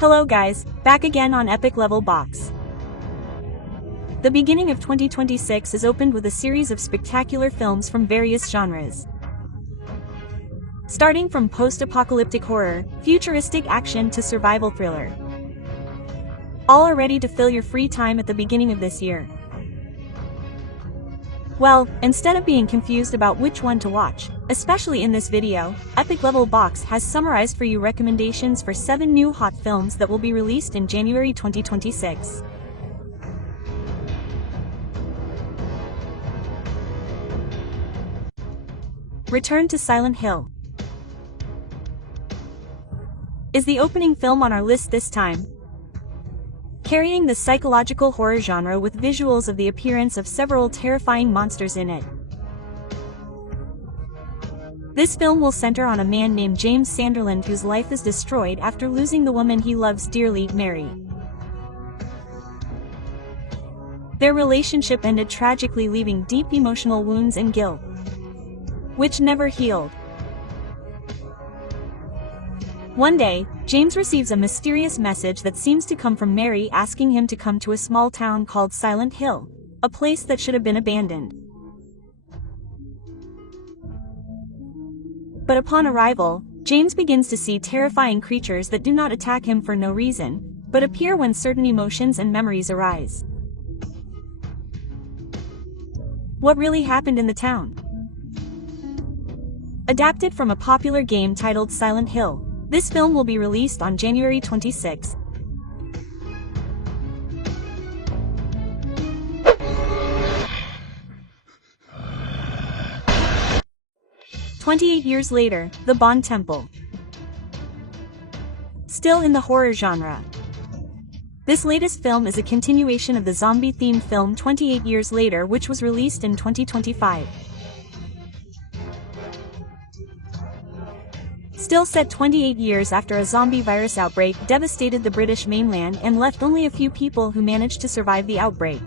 Hello guys, back again on Epic Level Box. The beginning of 2026 is opened with a series of spectacular films from various genres. Starting from post-apocalyptic horror, futuristic action to survival thriller. All are ready to fill your free time at the beginning of this year. Well, instead of being confused about which one to watch, especially in this video, Epic Level Box has summarized for you recommendations for 7 new hot films that will be released in January 2026. Return to Silent Hill is the opening film on our list this time, carrying the psychological horror genre with visuals of the appearance of several terrifying monsters in it. This film will center on a man named James Sanderland whose life is destroyed after losing the woman he loves dearly, Mary. Their relationship ended tragically, leaving deep emotional wounds and guilt, which never healed. One day, James receives a mysterious message that seems to come from Mary asking him to come to a small town called Silent Hill, a place that should have been abandoned. But upon arrival, James begins to see terrifying creatures that do not attack him for no reason, but appear when certain emotions and memories arise. What really happened in the town? Adapted from a popular game titled Silent Hill, this film will be released on January 26. "28 Years Later, The Bond Temple." Still in the horror genre, this latest film is a continuation of the zombie-themed film 28 Years Later, which was released in 2025. Still set 28 years after a zombie virus outbreak devastated the British mainland and left only a few people who managed to survive the outbreak.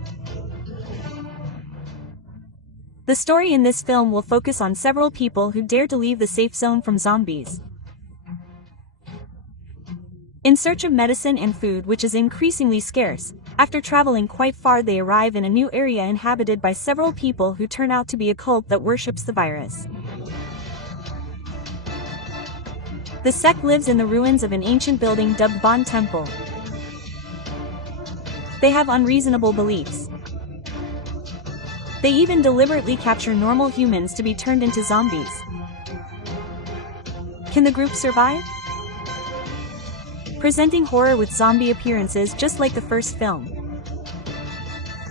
The story in this film will focus on several people who dare to leave the safe zone from zombies. In search of medicine and food, which is increasingly scarce, after traveling quite far they arrive in a new area inhabited by several people who turn out to be a cult that worships the virus. The sect lives in the ruins of an ancient building dubbed Bond Temple. They have unreasonable beliefs. They even deliberately capture normal humans to be turned into zombies. Can the group survive? Presenting horror with zombie appearances just like the first film.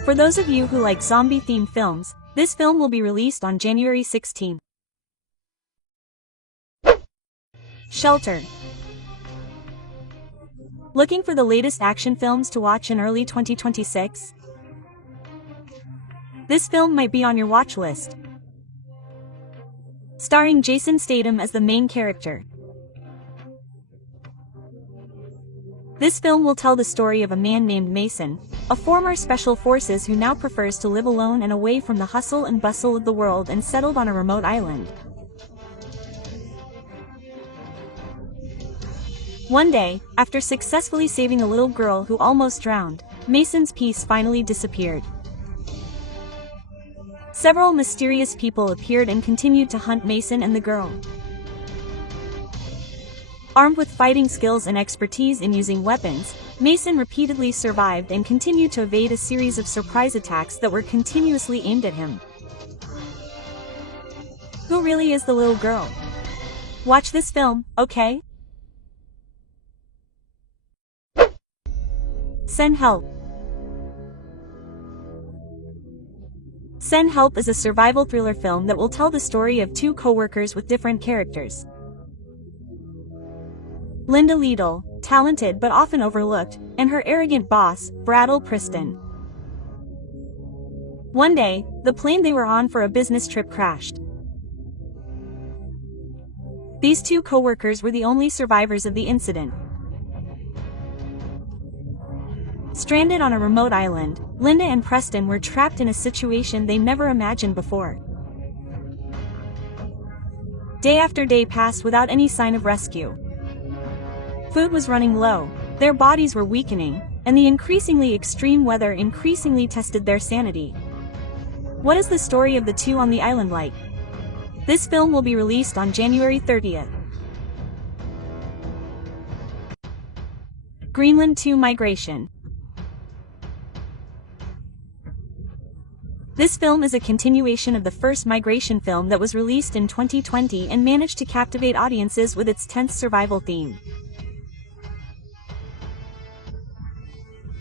For those of you who like zombie-themed films, this film will be released on January 16. Shelter. Looking for the latest action films to watch in early 2026? This film might be on your watch list. Starring Jason Statham as the main character, this film will tell the story of a man named Mason, a former special forces who now prefers to live alone and away from the hustle and bustle of the world and settled on a remote island. One day, after successfully saving a little girl who almost drowned, Mason's peace finally disappeared. Several mysterious people appeared and continued to hunt Mason and the girl. Armed with fighting skills and expertise in using weapons, Mason repeatedly survived and continued to evade a series of surprise attacks that were continuously aimed at him. Who really is the little girl? Watch this film, okay? Send Help. Send Help is a survival thriller film that will tell the story of two co-workers with different characters. Linda Liedl, talented but often overlooked, and her arrogant boss, Bradley Preston. One day, the plane they were on for a business trip crashed. These two co-workers were the only survivors of the incident. Stranded on a remote island, Linda and Preston were trapped in a situation they never imagined before. Day after day passed without any sign of rescue. Food was running low, Their bodies were weakening, and the increasingly extreme weather increasingly tested their sanity. What is the story of the two on the island like? This film will be released on January 30th. Greenland 2 Migration. This film is a continuation of the first migration film that was released in 2020 and managed to captivate audiences with its tense survival theme.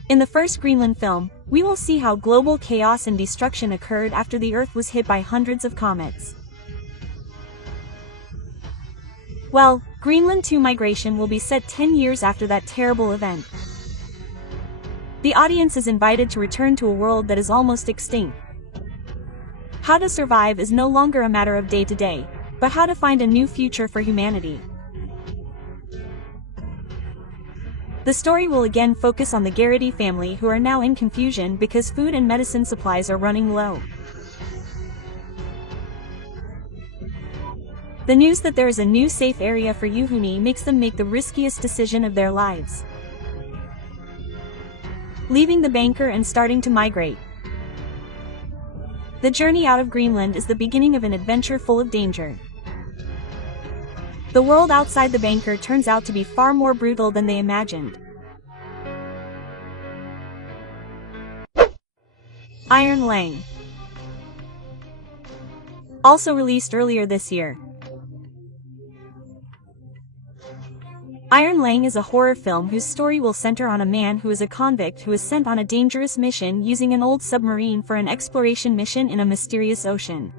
In the first Greenland film, we will see how global chaos and destruction occurred after the Earth was hit by hundreds of comets. Well, Greenland 2 Migration will be set 10 years after that terrible event. The audience is invited to return to a world that is almost extinct. How to survive is no longer a matter of day to day, but how to find a new future for humanity. The story will again focus on the Garrity family, who are now in confusion because food and medicine supplies are running low. The news that there is a new safe area for Yuhuni makes them make the riskiest decision of their lives, leaving the banker and starting to migrate. The journey out of Greenland is the beginning of an adventure full of danger. The world outside the banker turns out to be far more brutal than they imagined. Iron Lang. Also released earlier this year. Iron Lang is a horror film whose story will center on a man who is a convict who is sent on a dangerous mission using an old submarine for an exploration mission in a mysterious ocean.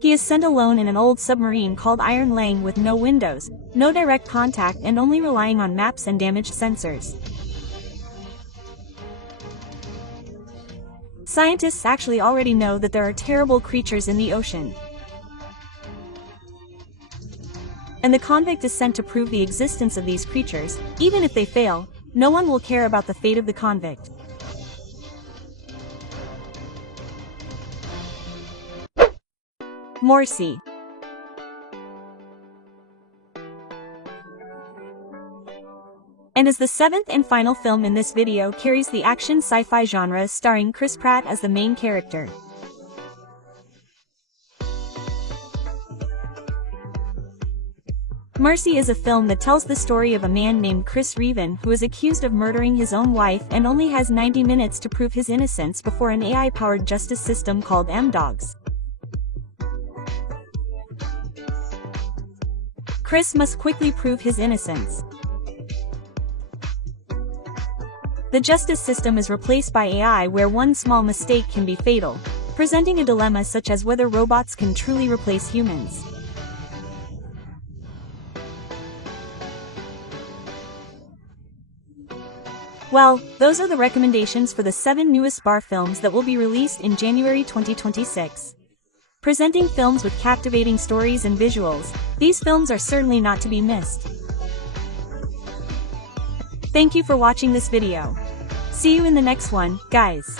He is sent alone in an old submarine called Iron Lang with no windows, no direct contact, and only relying on maps and damaged sensors. Scientists actually already know that there are terrible creatures in the ocean, and the convict is sent to prove the existence of these creatures. Even if they fail, no one will care about the fate of the convict. Morsi. And as the seventh and final film in this video carries the action sci-fi genre starring Chris Pratt as the main character. Mercy is a film that tells the story of a man named Chris Reven who is accused of murdering his own wife and only has 90 minutes to prove his innocence before an AI-powered justice system called M-Dogs. Chris must quickly prove his innocence. The justice system is replaced by AI, where one small mistake can be fatal, presenting a dilemma such as whether robots can truly replace humans. Well, those are the recommendations for the 7 newest bar films that will be released in January 2026. Presenting films with captivating stories and visuals, these films are certainly not to be missed. Thank you for watching this video. See you in the next one, guys.